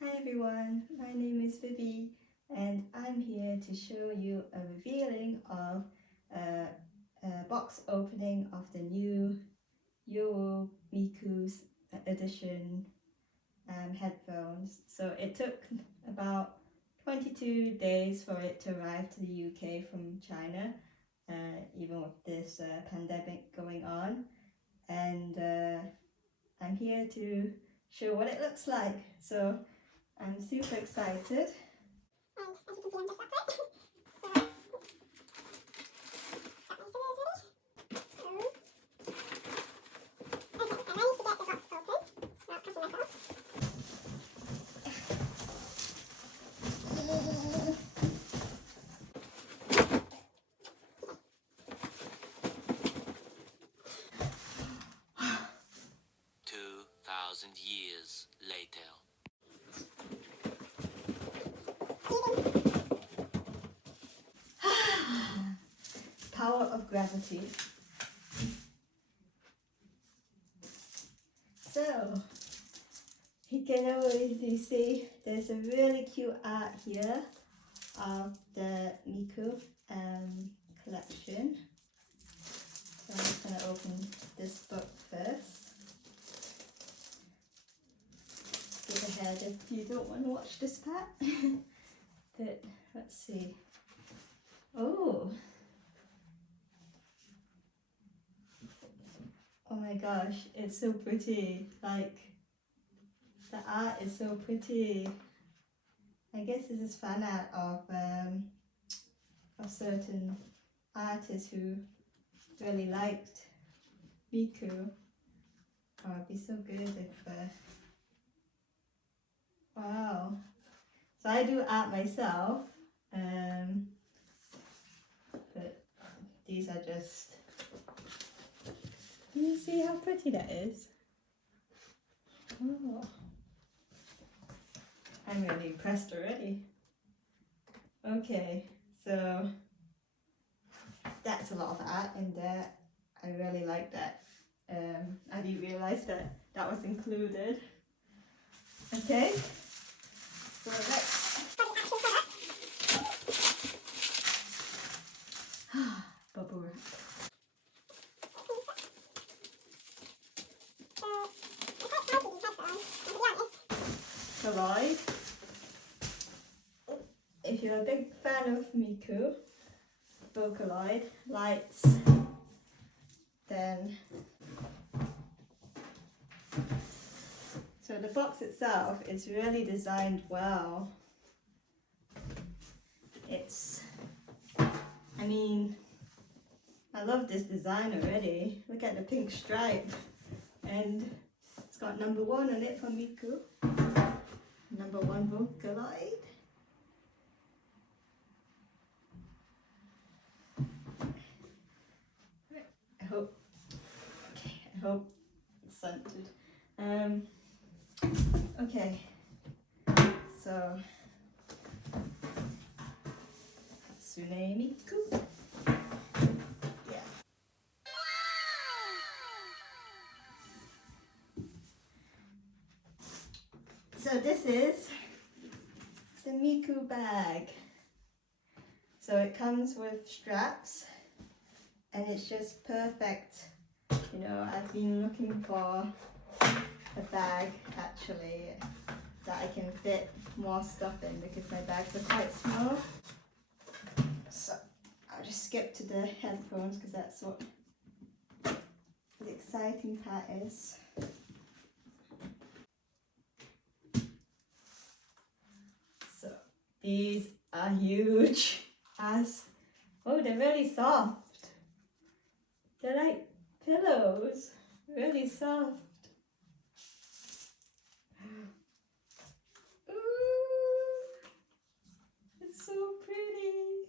Hi everyone, my name is Vivi and I'm here to show you a revealing of a box opening of the new YOWU Miku's edition headphones. So it took about 22 days for it to arrive to the UK from China, even with this pandemic going on, and I'm here to show what it looks like. So I'm super excited. Years later. Power of gravity. So, you can already see there's a really cute art here of the Miku collection. So I'm just going to open this book first. Skip ahead if you don't want to watch this part. But let's see. Oh! Oh my gosh, it's so pretty. Like, the art is so pretty. I guess this is fan art of certain artists who really liked Miku. Oh, it'd be so good if wow. So I do art myself, but these are just, can you see how pretty that is? Oh, I'm really impressed already. Okay, so that's a lot of art in there. I really like that. I didn't realise that that was included. Okay, so let's bubble wrap. Collide. If you're a big fan of Miku, Vocaloid lights, then so the box itself is really designed well. It's, I mean, I love this design already. Look at the pink stripe, and it's got number 1 on it for Miku. Number 1 Vocaloid. I hope it's centered. Okay, so Hatsune Miku. Yeah. So this is the Miku bag. So it comes with straps, and it's just perfect. You know, I've been looking for a bag actually that I can fit more stuff in because my bags are quite small. So I'll just skip to the headphones because that's what the exciting part is. So these are huge as, oh, they're really soft. They're like pillows, really soft. Ooh, it's so pretty.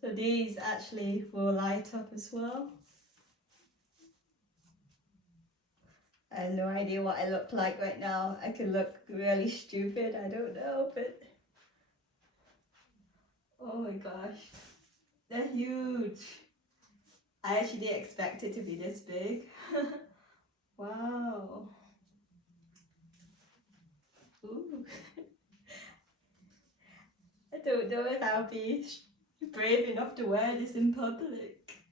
So these actually will light up as well. I have no idea what I look like right now. I could look really stupid, I don't know, but oh my gosh, they're huge. I actually didn't expect it to be this big. Wow. Ooh. I don't know if I'll be brave enough to wear this in public.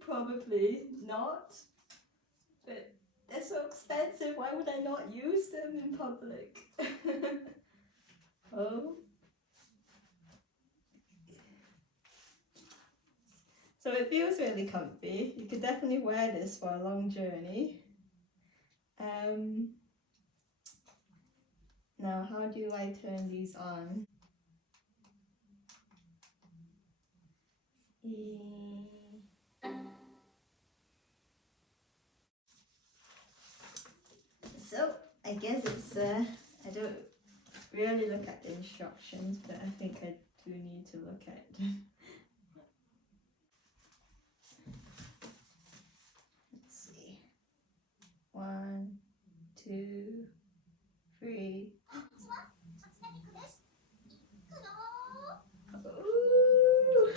Probably not. But they're so expensive, why would I not use them in public? Oh. So it feels really comfy. You could definitely wear this for a long journey. Now, how do I turn these on? So, I guess it's, I don't really look at the instructions, but I think I do need to look at let's see. 1, 2, 3. Ooh,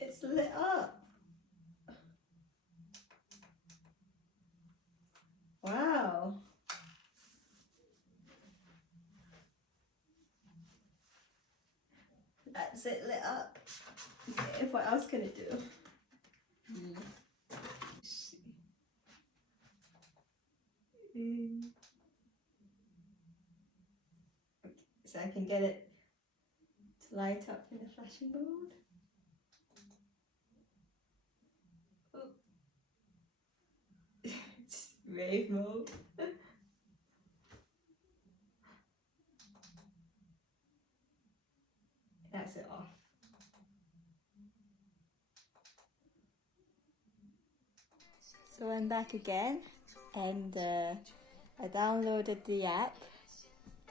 it's lit up. Wow. That's it lit up. Okay, what else can it do? Okay, so I can get it to light up in the flashing mode. Oh. It's rave mode. That's it off. So I'm back again, and I downloaded the app.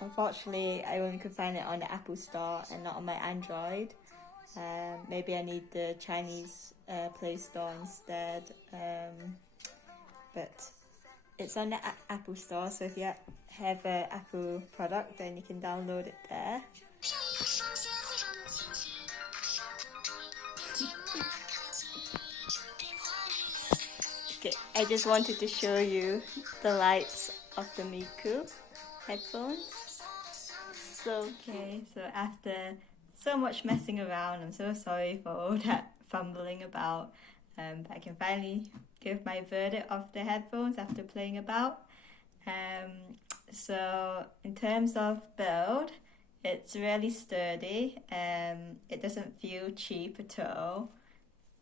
Unfortunately, I only could find it on the Apple Store and not on my Android. Maybe I need the Chinese Play Store instead. But it's on the Apple Store, so if you have an Apple product, then you can download it there. Okay, I just wanted to show you the lights of the Miku headphones. So after so much messing around, I'm so sorry for all that fumbling about, but I can finally give my verdict of the headphones after playing about. So in terms of build, it's really sturdy. It doesn't feel cheap at all.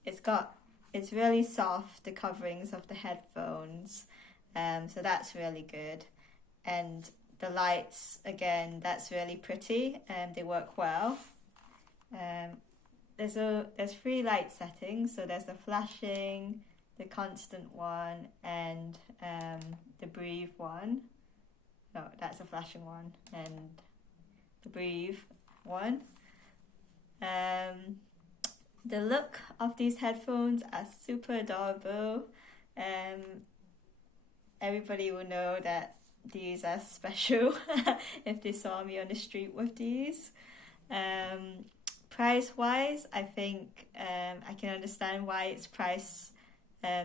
It's really soft, the coverings of the headphones, so that's really good. And the lights, again, that's really pretty, and they work well. There's 3 light settings, so there's the flashing, the constant one, and the breathe one. No, that's a flashing one, and the breathe one. The look of these headphones are super adorable. Everybody will know that these are special if they saw me on the street with these. Price wise, I think I can understand why it's priced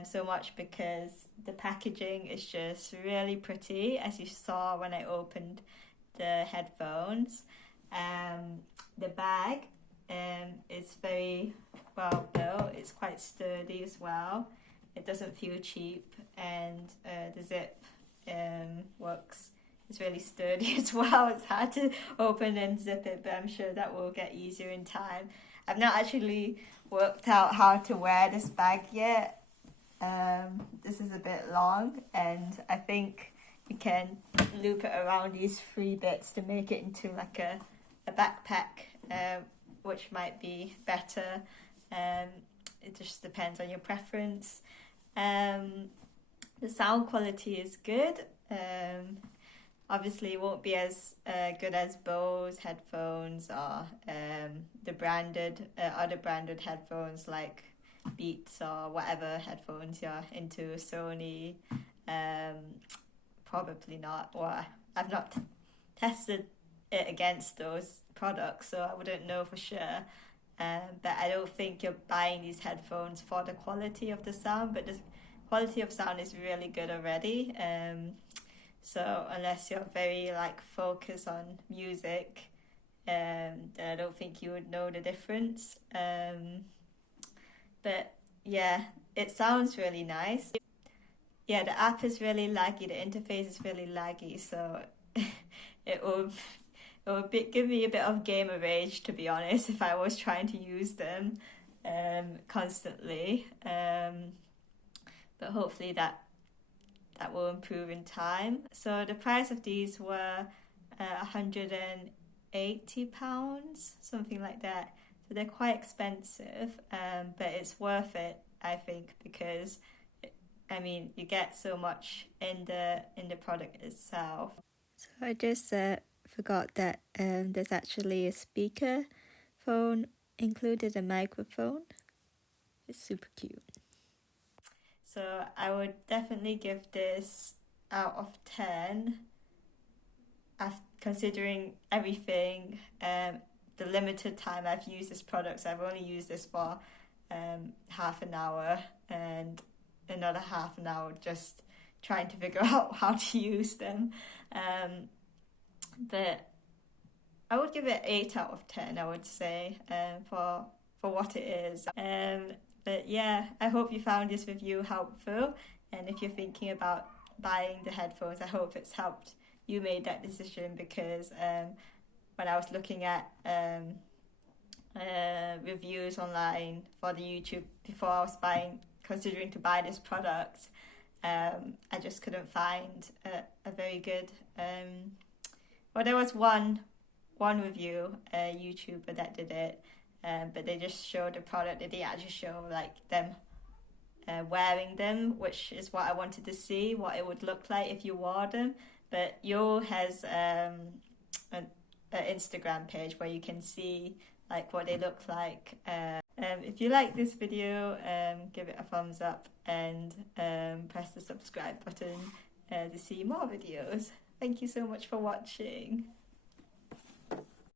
so much, because the packaging is just really pretty, as you saw when I opened the headphones. The bag is very well built, it's quite sturdy as well. It doesn't feel cheap, and the zip works. It's really sturdy as well. It's hard to open and zip it, but I'm sure that will get easier in time. I've not actually worked out how to wear this bag yet. This is a bit long, and I think you can loop it around these 3 bits to make it into like a backpack, which might be better. It just depends on your preference. The sound quality is good. Obviously it won't be as good as Bose headphones or the branded other branded headphones like Beats or whatever headphones you're into, Sony. Probably not, or I've not tested it against those products, so I wouldn't know for sure. But I don't think you're buying these headphones for the quality of the sound, but the quality of sound is really good already. So unless you're very like focused on music, then I don't think you would know the difference. But yeah, it sounds really nice. Yeah, the app is really laggy, the interface is really laggy, so it will give me a bit of gamer rage, to be honest, if I was trying to use them constantly. But hopefully that will improve in time. So the price of these were £180, something like that. So they're quite expensive, but it's worth it, I think, because I mean you get so much in the product itself. So I just forgot that there's actually a speaker phone included, a microphone. It's super cute. So I would definitely give this out of 10, considering everything, the limited time I've used this product. So I've only used this for half an hour and another half an hour just trying to figure out how to use them. But I would give it 8 out of 10, I would say, for what it is. But yeah, I hope you found this review helpful, and if you're thinking about buying the headphones, I hope it's helped you made that decision, because when I was looking at reviews online for the YouTube before I was considering to buy this product, I just couldn't find a very good well, there was one review, a YouTuber that did it, but they just showed the product. They didn't actually show like them wearing them, which is what I wanted to see, what it would look like if you wore them. But YOWU has an Instagram page where you can see like what they look like. If you like this video, give it a thumbs up and press the subscribe button to see more videos. Thank you so much for watching.